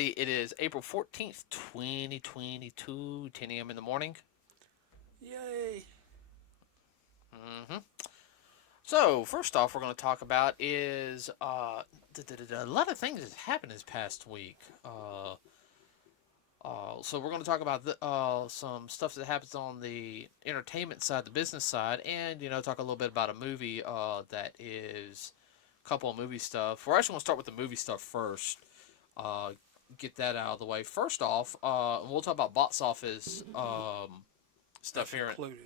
everybody. It is April 14th, 2022, 10 a.m. in the morning. Yay! So, first off, we're going to talk about is a lot of things that happened this past week. So we're going to talk about some stuff that happens on the entertainment side, the business side, and talk a little bit about a movie that is a couple of movie stuff. We're actually going to start with the movie stuff first. Get that out of the way. First off, we'll talk about box office stuff here. Included,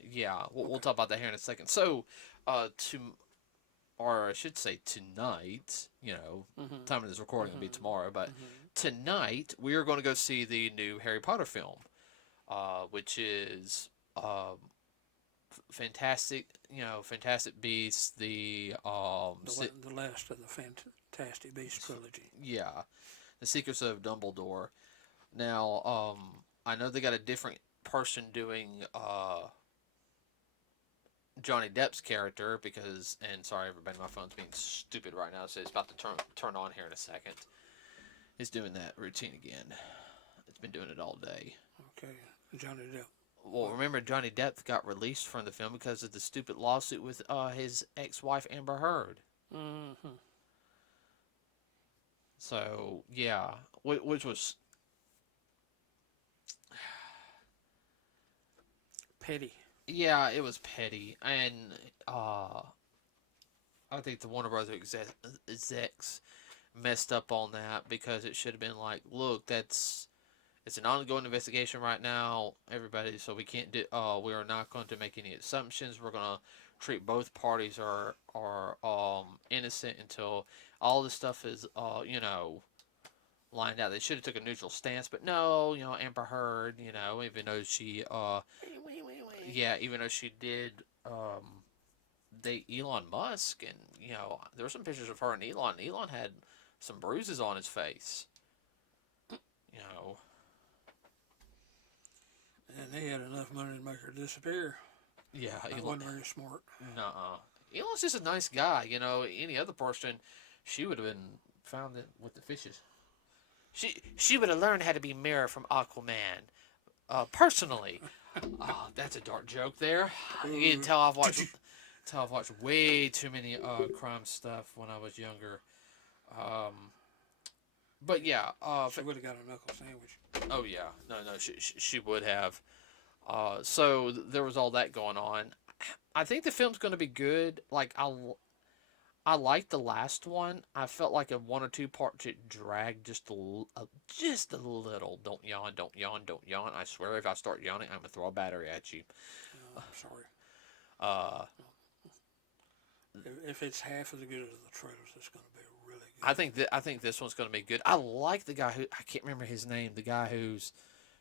Yeah, we'll talk about that here in a second. So, or I should say tonight, time of this recording will be tomorrow, but tonight we are going to go see the new Harry Potter film, which is fantastic, Fantastic Beasts, the last of the Fantastic Beasts trilogy. Yeah, the Secrets of Dumbledore. Now, I know they got a different person doing Johnny Depp's character because, and sorry everybody, my phone's being stupid right now, so it's about to turn on here in a second. It's doing that routine again. It's been doing it all day. Okay, Johnny Depp. Well, remember Johnny Depp got released from the film because of the stupid lawsuit with his ex-wife Amber Heard. So yeah, which was petty. Yeah, it was petty, and I think the Warner Brothers execs messed up on that because it should have been like, look, it's an ongoing investigation right now, everybody. So we can't do. We are not going to make any assumptions. We're going to treat both parties are innocent until all this stuff is lined out. They should have took a neutral stance, but no, Amber Heard, even though she yeah, even though she did date Elon Musk, and there were some pictures of her and Elon. Elon had some bruises on his face. And they had enough money to make her disappear. Yeah, Elon wasn't very smart. Nuh-uh. Elon's just a nice guy. Any other person, she would have been found with the fishes. She would have learned how to be Mira from Aquaman. Personally. Oh, that's a dark joke there. You can tell I've watched way too many crime stuff when I was younger. But yeah, she would have got a knuckle sandwich. Oh yeah, no, she would have. So there was all that going on. I think the film's going to be good. Like I liked the last one. I felt like in one or two parts it dragged just a little. Don't yawn, don't yawn, don't yawn. I swear if I start yawning, I'm going to throw a battery at you. I'm sorry. If it's half as good as the trailers, it's going to be really good. I think this one's going to be good. I like the guy who, I can't remember his name, the guy who's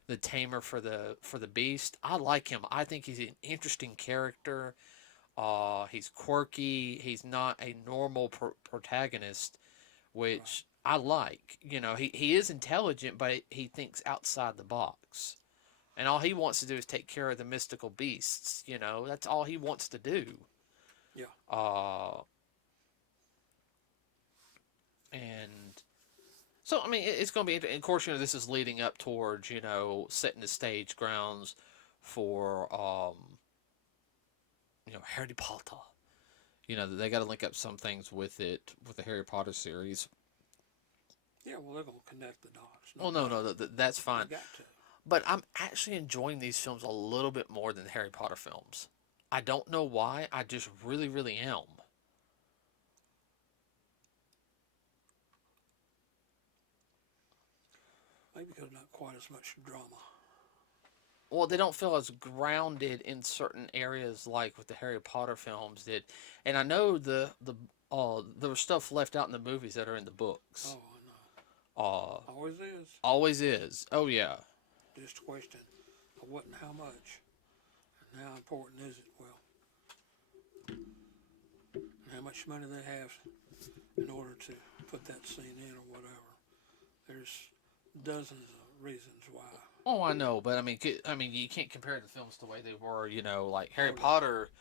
the tamer for the beast. I like him. I think he's an interesting character. He's quirky. He's not a normal protagonist, which I like. He is intelligent, but he thinks outside the box. And all he wants to do is take care of the mystical beasts. That's all he wants to do. Yeah. And so, I mean, it's going to be, of course, this is leading up towards, setting the stage grounds for, Harry Potter. They got to link up some things with it, with the Harry Potter series. Yeah, well, they're going to connect the dots. Well, no, that's fine. They got to. But I'm actually enjoying these films a little bit more than the Harry Potter films. I don't know why. I just really, really am. Maybe because not quite as much drama. Well, they don't feel as grounded in certain areas like with the Harry Potter films did. And I know there was stuff left out in the movies that are in the books. Oh, I know. Always is. Always is. Oh, yeah. Just a question of what and how much. And how important is it? Well, and how much money they have in order to put that scene in or whatever. There's dozens of reasons why. Oh, I know, but I mean, you can't compare the films the way they were. Like Harry Potter,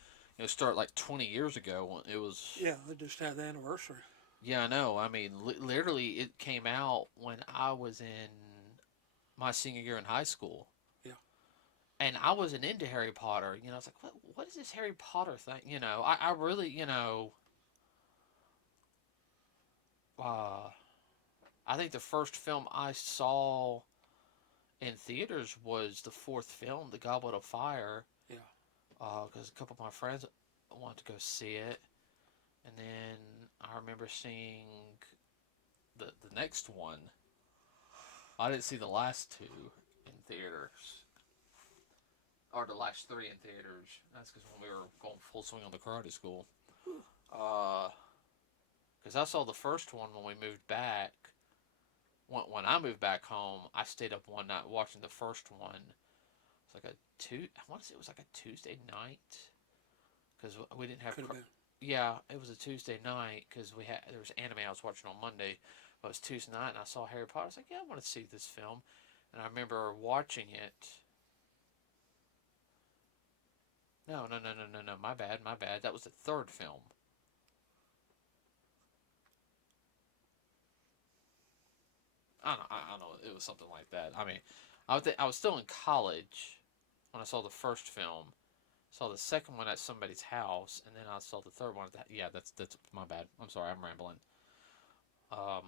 started like 20 years ago. It was. Yeah, they just had the anniversary. Yeah, I know. I mean, literally, it came out when I was in my senior year in high school, Yeah. and I wasn't into Harry Potter. You know, it's like, what is this Harry Potter thing? You know, I really, uh, I think the first film I saw in theaters was the fourth film, The Goblet of Fire, Yeah. because a couple of my friends wanted to go see it, and then I remember seeing the next one. I didn't see the last two in theaters, or the last three in theaters. That's because when we were going full swing on the karate school. Uh, because I saw the first one when we moved back. When I moved back home, I stayed up one night watching the first one. It's like a two. I want to say it was like a Tuesday night because we didn't have. Could have been. Yeah, it was a Tuesday night because there was anime I was watching on Monday, but it was Tuesday night and I saw Harry Potter. I was like, yeah, I want to see this film, and I remember watching it. No, no, no, no, no, no. My bad, my bad. That was the third film. I don't know. It was something like that. I mean, I was still in college when I saw the first film. Saw the second one at somebody's house, and then I saw the third one. Yeah, that's my bad. I'm sorry, I'm rambling. Um,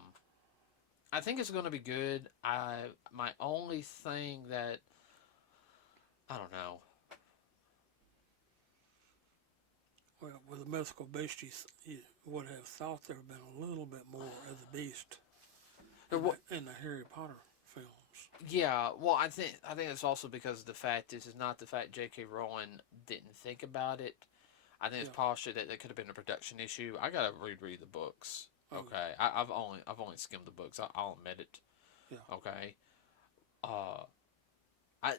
I think it's going to be good. My only thing that I don't know. Well, with the mythical beast, you would have thought there would have been a little bit more of the beast in the Harry Potter films. Yeah, well, I think it's also because of the fact this is not the fact J.K. Rowling didn't think about it. I think it's Yeah. partially that there could have been a production issue. I gotta reread the books. Oh, Okay, I've only skimmed the books. I'll admit it. yeah. Okay, uh, I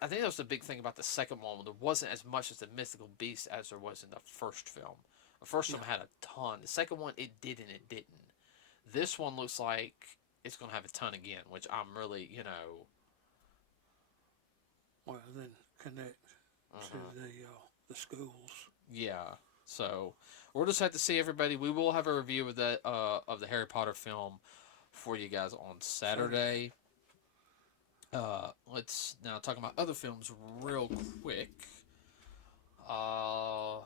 I think that was the big thing about the second one. There wasn't as much as the mythical beast as there was in the first film. The first Yeah. film had a ton. The second one it did and it didn't. This one looks like it's gonna have a ton again, which I'm really Well, then connect to uh the schools. yeah. So we'll just have to see everybody. We will have a review of the Harry Potter film for you guys on Saturday. Let's now talk about other films real quick. Uh,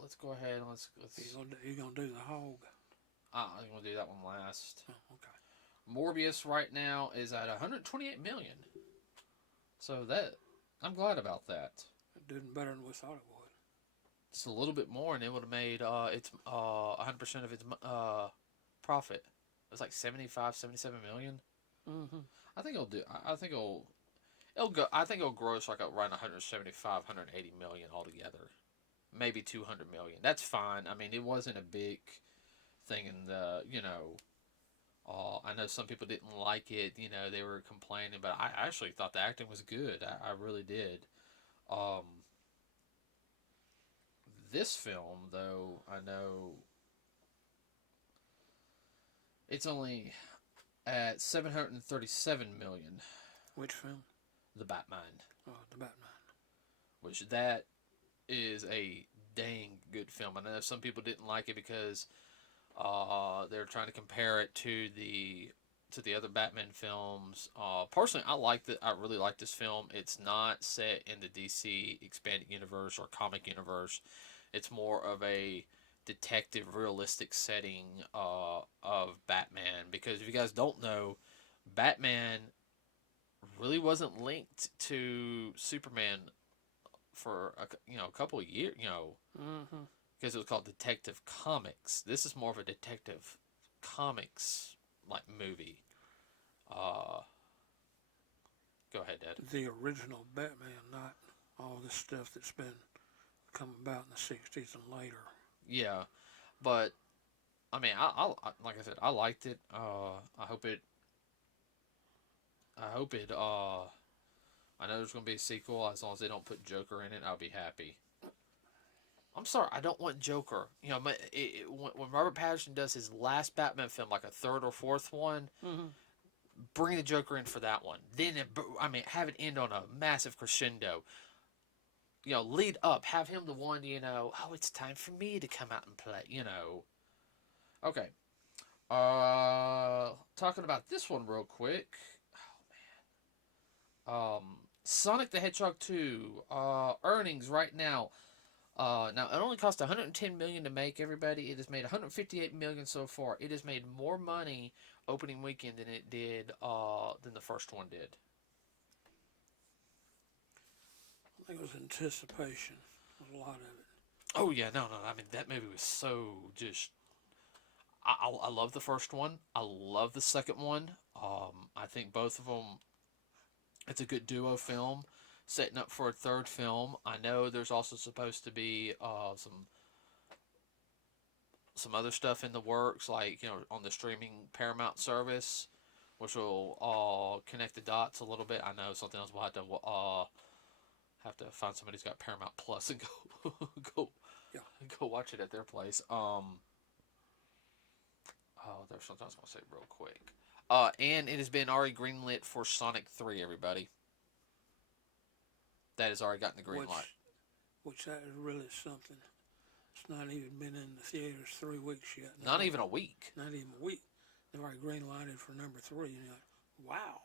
let's go ahead and let's. You gonna do the hog? I'm gonna do that one last. Oh, okay. Morbius right now is at 128 million. So that I'm glad about that. Doing better than we thought it would. Just a little bit more, and it would have made its 100% of its profit. It was like 75, 77 million. Mm-hmm. I think it'll do. I think it'll go. I think it'll gross like around 175, 180 million altogether. Maybe 200 million. That's fine. I mean, it wasn't a big thing in the I know some people didn't like it. They were complaining, but I actually thought the acting was good. I really did. Um, this film, though, I know it's only at 737 million. Which film? The Batman, Oh, the Batman. which that is a dang good film. I know some people didn't like it because they're trying to compare it to the other Batman films. Personally, I really like this film. It's not set in the DC expanded universe or comic universe. It's more of a detective, realistic setting of Batman. Because if you guys don't know, Batman really wasn't linked to Superman for a couple of years. Mm-hmm. Because it was called Detective Comics. This is more of a detective comics like movie. Uh, Go ahead, Dad. The original Batman, not all this stuff that's been come about in the '60s and later. Yeah, but I mean, like I said, I liked it. I hope it. I hope it. I know there's gonna be a sequel. As long as they don't put Joker in it, I'll be happy. I'm sorry, I don't want Joker. When Robert Pattinson does his last Batman film, like a third or fourth one, Mm-hmm. bring the Joker in for that one. Then, have it end on a massive crescendo. lead up. Have him the one, oh, it's time for me to come out and play. Okay. Talking about this one real quick. Sonic the Hedgehog 2 earnings right now. Now it only cost 110 million to make. Everybody, it has made 158 million so far. It has made more money opening weekend than it did than the first one did. I think it was anticipation. A lot of it. Oh yeah, no. I mean that movie was so just. I love the first one. I love the second one. I think both of them. It's a good duo film, setting up for a third film. I know there's also supposed to be some other stuff in the works, like on the streaming Paramount service, which will connect the dots a little bit. I know something else. We'll have to find somebody who's got Paramount Plus and go go Yeah. go watch it at their place. Oh, there's something I was gonna say real quick. And it has been already greenlit for Sonic 3. Everybody, that has already gotten the green light. Which that is really something. It's not even been in the theaters 3 weeks yet. Not even a week. Not even a week. They've already green lighted for number 3. And you're like, wow.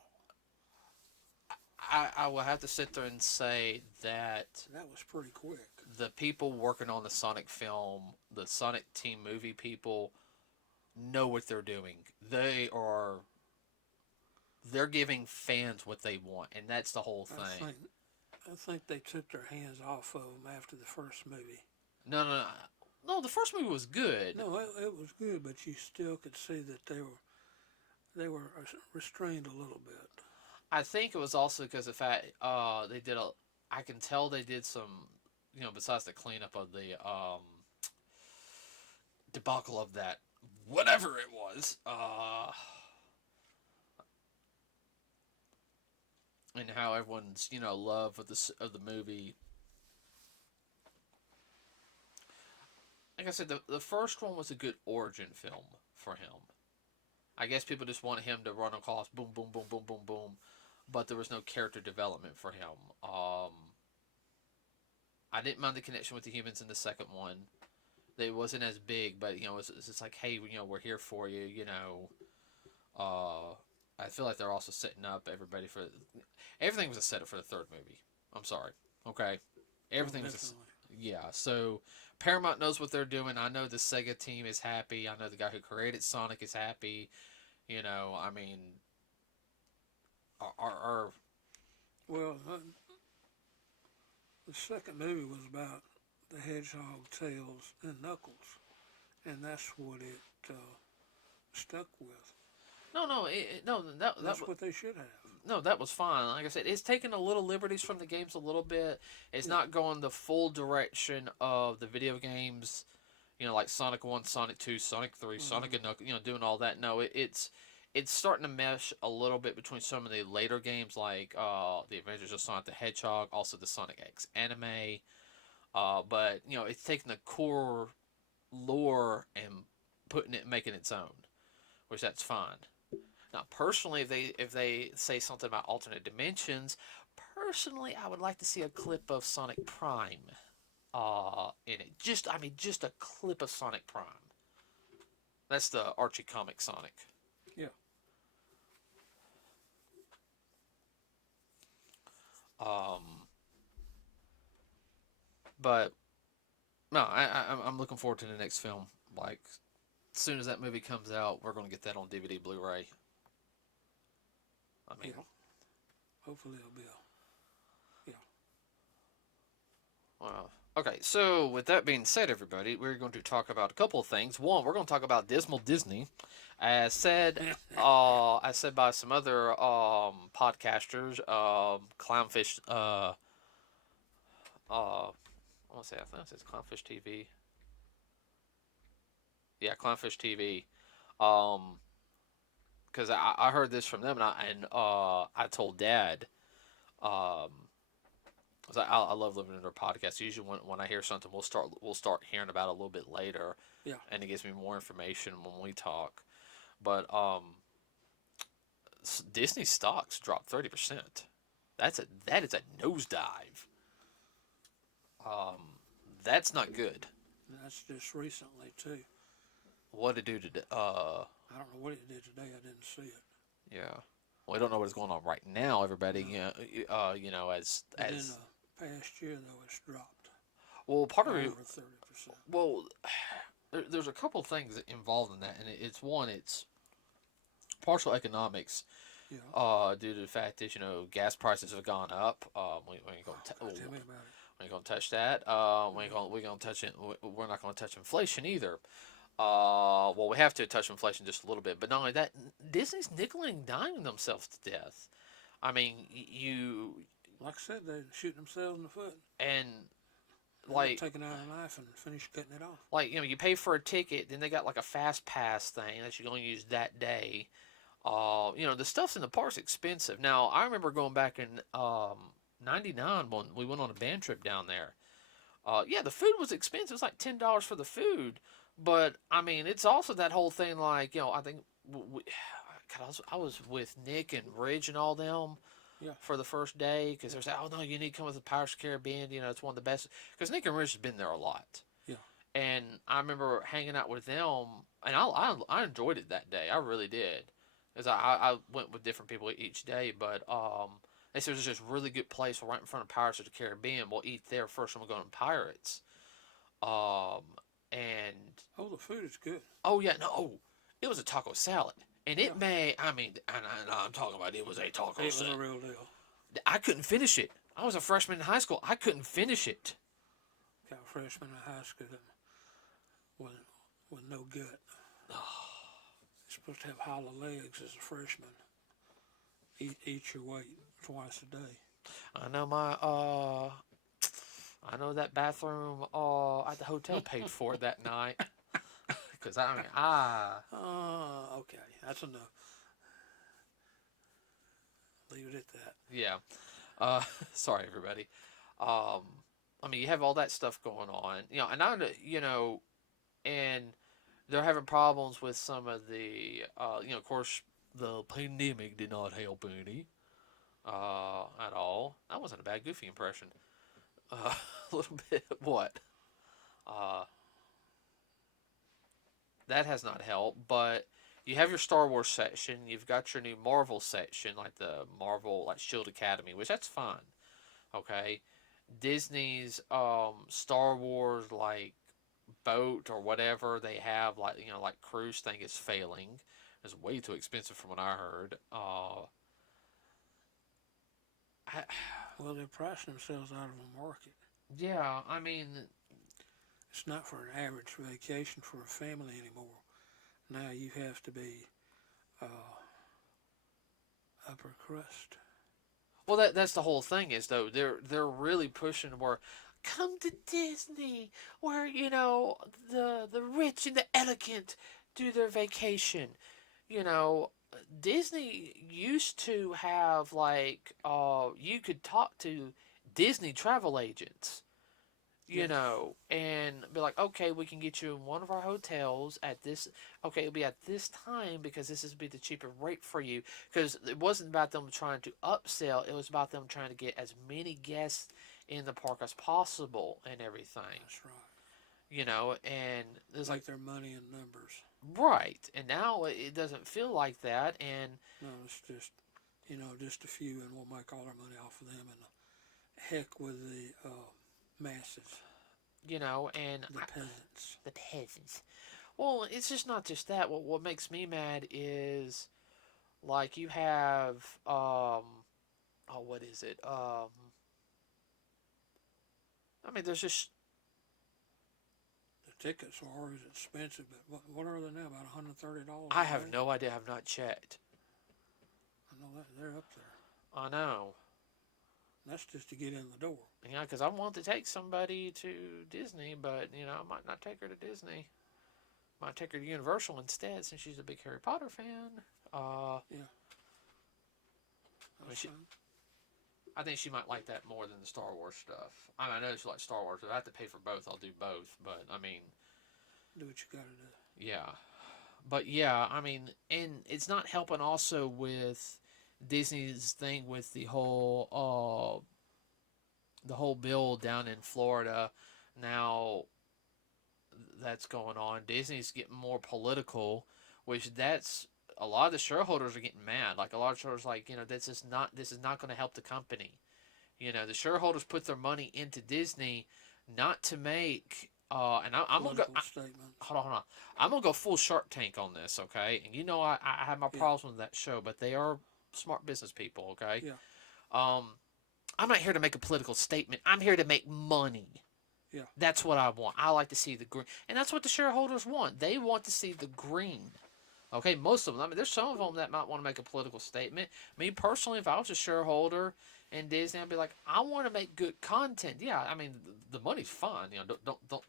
I will have to sit there and say that That was pretty quick. the people working on the Sonic film, the Sonic Team movie people, know what they're doing. They're giving fans what they want, and that's the whole thing. I think they took their hands off of them after the first movie. No. The first movie was good. No, it was good, but you still could see that they were restrained a little bit. I think it was also because of the fact they did a. I can tell they did some, besides the cleanup of the debacle of that, whatever it was, and how everyone's love of the movie. Like I said, the first one was a good origin film for him. I guess people just wanted him to run across, boom, boom, boom, boom, boom, boom, but there was no character development for him. I didn't mind the connection with the humans in the second one. It wasn't as big, but it's just like, hey, we're here for you. I feel like they're also setting up everybody for everything was a setup for the third movie. I'm sorry, okay, everything was yeah. So Paramount knows what they're doing. I know the Sega team is happy. I know the guy who created Sonic is happy. I mean, our well, the second movie was about the Hedgehog, Tails, and Knuckles, and that's what it stuck with. That's what they should have. No, that was fine. Like I said, it's taking a little liberties from the games a little bit. It's not going the full direction of the video games, like Sonic 1, Sonic 2, Sonic 3, Sonic and Knuckles, doing all that. No, it's starting to mesh a little bit between some of the later games, like the Adventures of Sonic the Hedgehog, also the Sonic X anime. But it's taking the core lore and making its own, which that's fine. Now, personally, if they say something about alternate dimensions, personally, I would like to see a clip of Sonic Prime in it. Just a clip of Sonic Prime. That's the Archie comic Sonic. Yeah. But no, I'm looking forward to the next film. Like, as soon as that movie comes out, we're going to get that on DVD, Blu-ray. I mean, hopefully it'll be Wow. Okay, so with that being said, everybody, we're going to talk about a couple of things. One, we're going to talk about Dismal Disney, as said by some other podcasters, Clownfish. I want to say, I think it's Clownfish TV. Yeah, Clownfish TV. Because I heard this from them, and I told Dad, because I love living in their podcast. Usually when I hear something, we'll start hearing about it a little bit later. Yeah. And it gives me more information when we talk. But Disney stocks dropped 30%. That is a nosedive. Um, that's not good. And that's just recently too. What to do today? I don't know what it did today. I didn't see it. Yeah. Well, we don't know what is going on right now, everybody. No. But in As the past year, though, it's dropped well, part by of it. over 30%. Well, there's a couple things involved in that, and it's one, it's partial economics. Yeah. Due to the fact that gas prices have gone up. We ain't gonna Tell me about it. we ain't gonna touch that. We gonna touch it. We're not gonna touch inflation either. Well, we have to touch inflation just a little bit, but not only that, Disney's nickel and diming themselves to death. I mean, you Like I said, they're shooting themselves in the foot. and They're like taking out a knife and finish cutting it off. you pay for a ticket, then they got like a fast pass thing that you're gonna use that day. The stuff's in the park's expensive. Now, I remember going back in '99 when we went on a band trip down there. Yeah, the food was expensive. It was like $10 for the food, but I mean, it's also that whole thing. Like, I think God, I was with Nick and Ridge and all them Yeah. for the first day because they're saying, "Oh no, you need to come with the Pirates of the Caribbean. It's one of the best." Because Nick and Ridge has been there a lot, Yeah. and I remember hanging out with them, and I enjoyed it that day. I really did, because I went with different people each day, but they said there's this really good place right in front of Pirates of the Caribbean. We'll eat there first, and we'll go to Pirates. Um, and Oh, the food is good. oh yeah, no, it was a taco salad, and Yeah. I mean, and I'm talking about it was a taco It was salad. a real deal. I couldn't finish it. I was a freshman in high school. I couldn't finish it. Got a freshman in high school that with, with no gut. You're supposed to have hollow legs as a freshman. Eat your weight twice a day. I know that bathroom at the hotel paid for it that night. Because I mean, Okay, that's enough. Leave it at that. yeah. Sorry, everybody. I mean, you have all that stuff going on, and and they're having problems with some of the, of course, the pandemic did not help any, at all. That wasn't a bad Goofy impression. A little bit. What? Uh, that has not helped, but you have your Star Wars section. You've got your new Marvel section, like the Marvel like Shield Academy, which that's fine. Okay, Disney's Star Wars like boat or whatever they have, like like cruise thing, is failing. It's way too expensive from what I heard. I, Well, they're pricing themselves out of the market. yeah, I mean, It's not for an average vacation for a family anymore. Now you have to be uh, upper crust. well, that's the whole thing is though they're really pushing where come to Disney where the rich and the elegant do their vacation. You know, Disney used to have like you could talk to Disney travel agents, Yes. and be like, okay, we can get you in one of our hotels at this. Okay, it'll be at this time because this is be the cheaper rate for you. Because it wasn't about them trying to upsell; it was about them trying to get as many guests in the park as possible and everything. That's right. And there's like Make their money in numbers. right, and now it doesn't feel like that, and No, it's just just a few, and we'll make all our money off of them, and heck with the masses, and the peasants. the peasants. Well, it's just not just that. What makes me mad is like you have oh, what is it? I mean, there's just The tickets are always expensive, but what are they now? About $130. I have no idea. I've not checked. I know that they're up there. I know. That's just to get in the door. Yeah, because I want to take somebody to Disney, but I might not take her to Disney. Might take her to Universal instead, since she's a big Harry Potter fan. Yeah. I, I think she might like that more than the Star Wars stuff. I know she likes Star Wars. If I have to pay for both, I'll do both. But I mean, do what you gotta do. yeah. But yeah, I mean, and it's not helping also with Disney's thing with the whole whole bill down in Florida now that's going on. Disney's getting more political, which that's a lot of the shareholders are getting mad. Like a lot of shareholders, like this is not going to help the company. The shareholders put their money into Disney not to make. I'm gonna go. Political statements. Hold on. I'm gonna go full Shark Tank on this, okay? And I have my Yeah. problems with that show, but they are smart business people, okay? Yeah. Um, I'm not here to make a political statement. I'm here to make money. Yeah. That's what I want. I like to see the green, and that's what the shareholders want. They want to see the green. Okay, most of them. I mean, there's some of them that might want to make a political statement. Me personally, if I was a shareholder in Disney, I'd be like, I want to make good content. Yeah, I mean, the money's fine.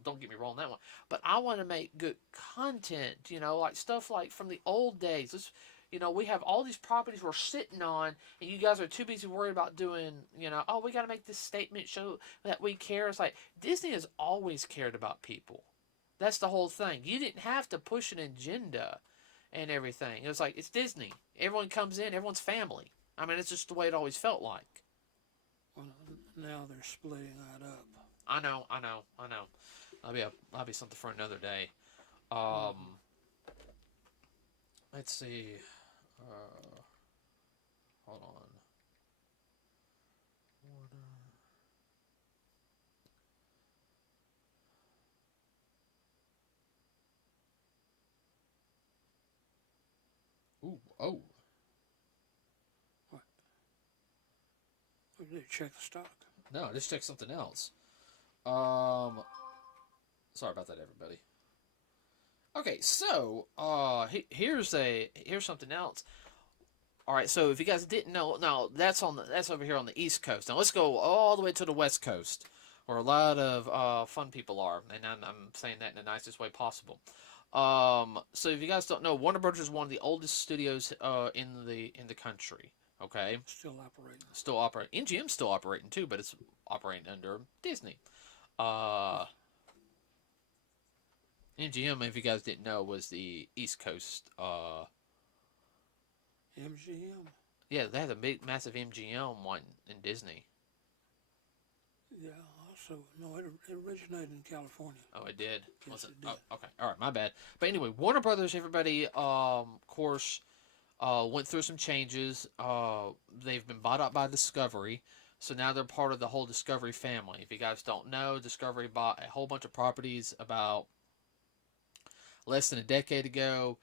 Don't get me wrong on that one. But I want to make good content. Like stuff like from the old days. We have all these properties we're sitting on, and you guys are too busy worried about doing. Oh, we got to make this statement show that we care. It's like Disney has always cared about people. That's the whole thing. You didn't have to push an agenda and everything. It was like, it's Disney. Everyone comes in, everyone's family. I mean, it's just the way it always felt like. Well, now they're splitting that up. I know. That'll be something for another day. Let's see. Hold on. Ooh, oh. What? We need to check the stock. No, just check something else. Sorry about that, everybody. Okay, so here's something else. All right, so if you guys didn't know, now that's over here on the East Coast. Now let's go all the way to the West Coast, where a lot of fun people are, and I'm saying that in the nicest way possible. So if you guys don't know, Warner Brothers is one of the oldest studios in the country. Okay, Still operating. Still operating. MGM's still operating too, but it's operating under Disney. MGM, if you guys didn't know, was the East Coast. MGM. Yeah, they had a big, massive MGM one in Disney. Yeah. Also, no, it originated in California. Oh, it did. Yes, Was it? it did. Oh, okay. All right, my bad. But anyway, Warner Brothers, everybody, of course, went through some changes. They've been bought up by Discovery, so now they're part of the whole Discovery family. If you guys don't know, Discovery bought a whole bunch of properties about less than a decade ago.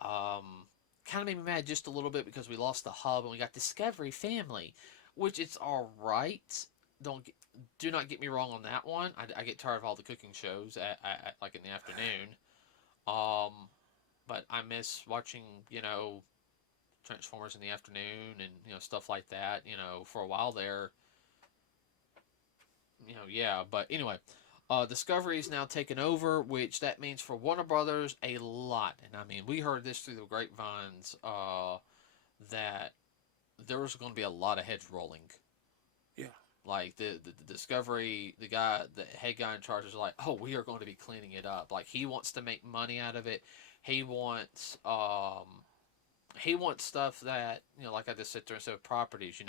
Kind of made me mad just a little bit because we lost the hub and we got Discovery Family, which it's all right. Do not get me wrong on that one. I get tired of all the cooking shows at like in the afternoon. But I miss watching Transformers in the afternoon and stuff like that. For a while there. Yeah. But anyway, Discovery is now taken over, which that means for Warner Brothers a lot. And I mean, we heard this through the grapevines that there was going to be a lot of heads rolling. Yeah. Like the Discovery, the head guy in charge is like, oh, we are going to be cleaning it up. Like he wants to make money out of it. He wants stuff that like I just sit there and said properties.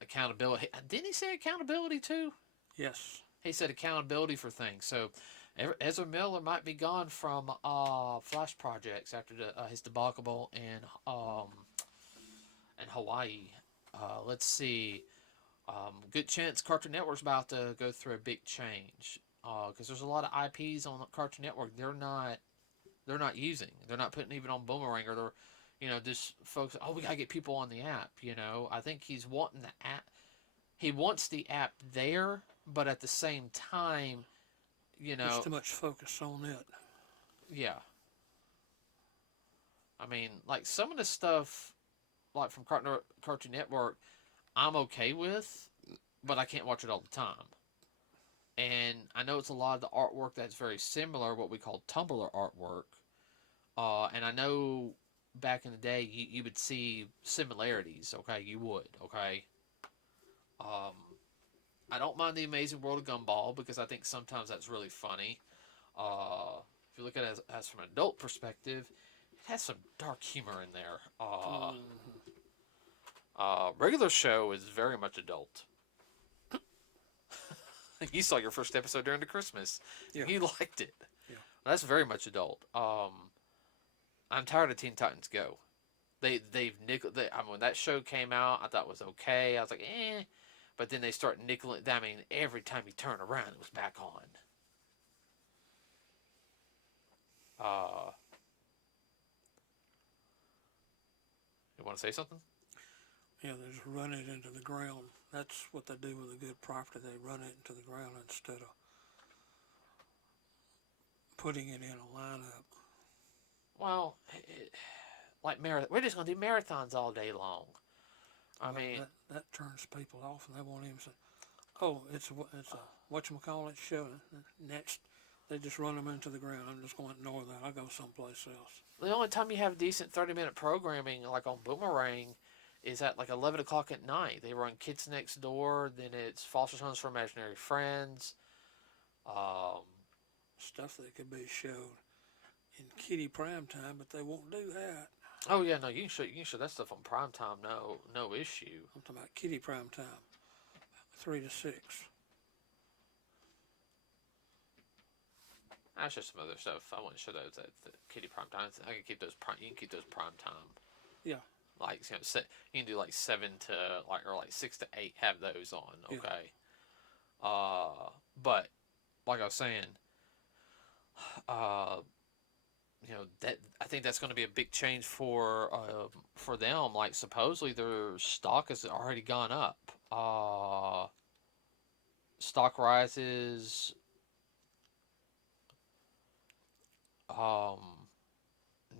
Accountability. Didn't he say accountability too? Yes. He said accountability for things. So Ezra Miller might be gone from Flash projects after his debacle in Hawaii. Let's see. Good chance Cartoon Network's about to go through a big change because there's a lot of IPs on Cartoon Network they're not using. They're not putting even on Boomerang or they're just folks. Oh, we gotta get people on the app. I think he's wanting the app. He wants the app there, but at the same time, there's too much focus on it. Yeah. I mean, like some of the stuff, like from Cartoon Network, I'm okay with, but I can't watch it all the time. And I know it's a lot of the artwork that's very similar, what we call Tumblr artwork. And I know back in the day, you would see similarities. Okay, you would. Okay. I don't mind the Amazing World of Gumball because I think sometimes that's really funny. If you look at it as from an adult perspective, it has some dark humor in there. Regular show is very much adult. You saw your first episode during the Christmas. Yeah. You liked it. Yeah. That's very much adult. I'm tired of Teen Titans Go. They've nickel. I mean, when that show came out, I thought it was okay. I was like, eh. But then they start nickeling. I mean, every time you turn around, it was back on. Uh, you want to say something? Yeah, they just run it into the ground. That's what they do with a good property. They run it into the ground instead of putting it in a lineup. Well, like we're just gonna do marathons all day long. I Well, mean, that turns people off, and they won't even say, "Oh, it's a whatchamacallit show." Next, they just run them into the ground. I'm just going to ignore that. I'll go someplace else. the only time you have decent 30-minute programming, like on Boomerang, is at like 11 o'clock at night. They run Kids Next Door, then it's Foster Sons for Imaginary Friends. Um, Stuff that could be showed in kiddie prime time, but they won't do that. oh yeah, no, you can show that stuff on prime time, no issue. I'm talking about kiddie prime time, 3 to 6. That's just some other stuff. I wouldn't show those at the Kitty Prime Time. I can keep those prime. You can keep those prime time. Yeah. Like you can do like 7 to like 6 to 8. Have those on, okay. Yeah. But like I was saying, that I think that's going to be a big change for them. Like supposedly their stock has already gone up. Stock rises.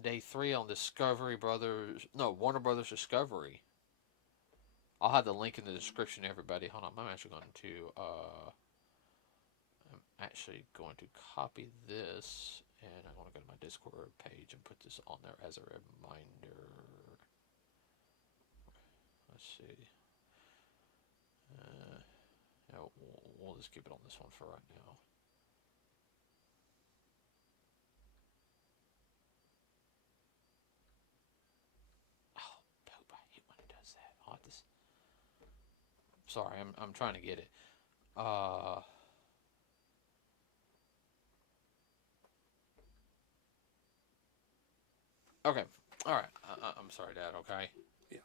Day 3 on Warner Brothers Discovery. I'll have the link in the description, everybody. Hold on, I'm actually going to copy this, and I'm going to go to my Discord page and put this on there as a reminder. Let's see. Yeah, we'll just keep it on this one for right now. Sorry, I'm trying to get it. Okay. All right. I'm sorry, Dad. Okay. Yeah.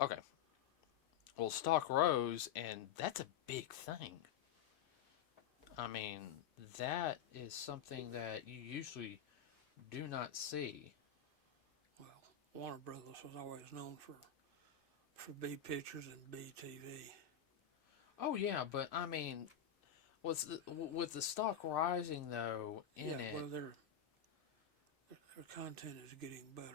Okay. Well, stock rose, and that's a big thing. I mean, that is something that you usually do not see. Well, Warner Brothers was always known for B pictures and B TV. Oh yeah, but I mean, with the stock rising though in it. Well, their content is getting better.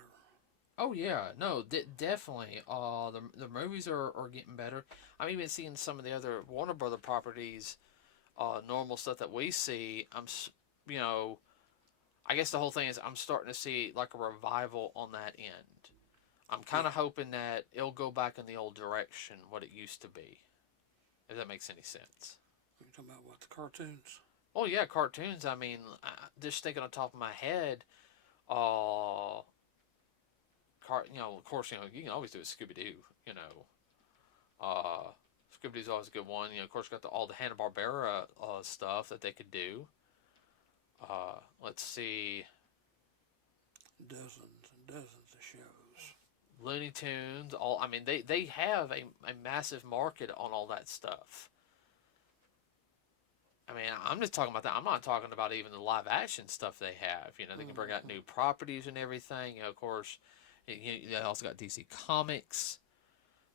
Oh yeah, no, definitely. The movies are getting better. I'm even seeing some of the other Warner Brother properties, normal stuff that we see. I guess the whole thing is I'm starting to see like a revival on that end. I'm kind of hoping that it'll go back in the old direction, what it used to be. If that makes any sense. You're talking about what, the cartoons? Oh yeah, cartoons. I mean, just thinking on top of my head, of course, you can always do a Scooby Doo. Scooby Doo's always a good one. Of course, got all the Hanna-Barbera stuff that they could do. Let's see. Dozens and dozens of shows. Looney Tunes. They have a massive market on all that stuff. I mean, I'm just talking about that. I'm not talking about even the live action stuff they have. They can bring out new properties and everything. Of course, they also got DC Comics.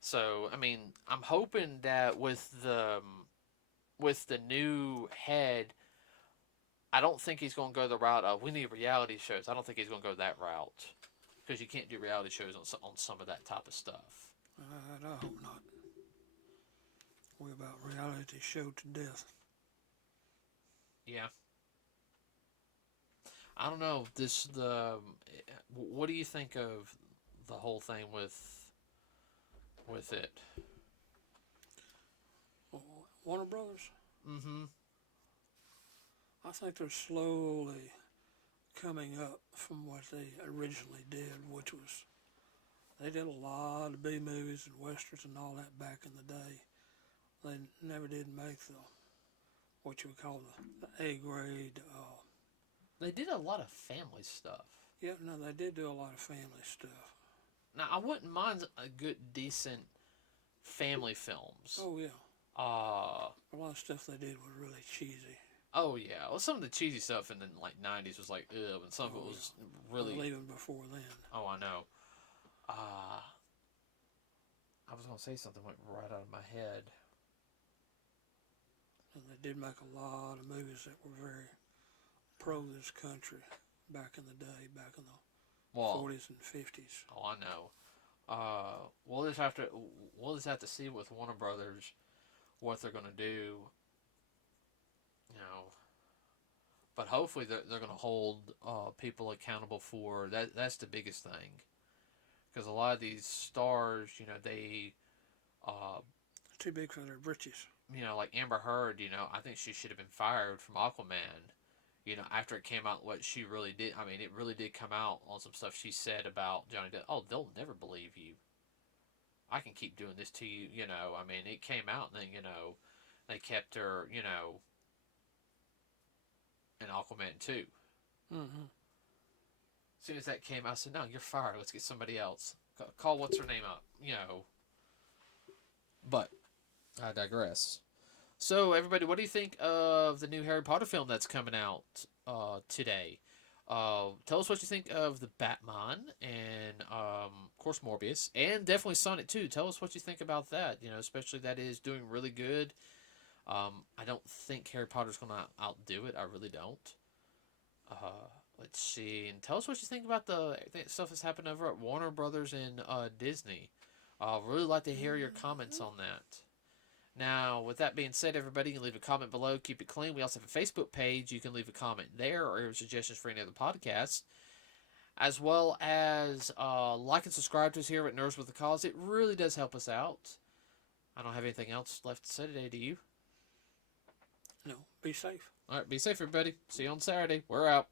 So, I mean, I'm hoping that with the new head, I don't think he's going to go the route of we need reality shows. I don't think he's going to go that route because you can't do reality shows on some of that type of stuff. I hope not. We're about reality show to death. Yeah. I don't know. What do you think of the whole thing with it? Warner Brothers. Mm-hmm. I think they're slowly coming up from what they originally did, which was they did a lot of B movies and westerns and all that back in the day. They never did make the what you would call the A grade. They did a lot of family stuff. Yeah, no, they did do a lot of family stuff. Now, I wouldn't mind a good, decent family films. Oh yeah, Uh, a lot of stuff they did was really cheesy. oh yeah. Well, some of the cheesy stuff in the like '90s was like, ugh, and some of it Oh was yeah, really. well, even before then. Oh, I know. Uh, I was gonna say something went right out of my head. And they did make a lot of movies that were very pro this country back in the day, back in the Well, 40s and 50s. oh, I know. We'll just have to see with Warner Brothers what they're gonna do. You know, but hopefully they're gonna hold people accountable for that. That's the biggest thing, because a lot of these stars, they, uh, Too big for their britches. like Amber Heard, I think she should have been fired from Aquaman. After it came out, what she really did. I mean, it really did come out on some stuff she said about Johnny Depp. Oh, they'll never believe you. I can keep doing this to you. I mean, it came out, and then they kept her. In Aquaman 2. Mm-hmm. As soon as that came out, I said, no, you're fired. Let's get somebody else. Call what's her name up. But I digress. So, everybody, what do you think of the new Harry Potter film that's coming out today? Tell us what you think of the Batman and, of course, Morbius, and definitely Sonic 2. Tell us what you think about that. Especially that is doing really good. I don't think Harry Potter's going to outdo it. I really don't. Let's see. And tell us what you think about the stuff that's happened over at Warner Brothers and Disney. Really like to hear your comments on that. Now, with that being said, everybody, you can leave a comment below. Keep it clean. We also have a Facebook page. You can leave a comment there or your suggestions for any other podcasts. As well as like and subscribe to us here at Nerds with a Cause. It really does help us out. I don't have anything else left to say today, do you? No, be safe. All right, be safe, everybody. See you on Saturday. We're out.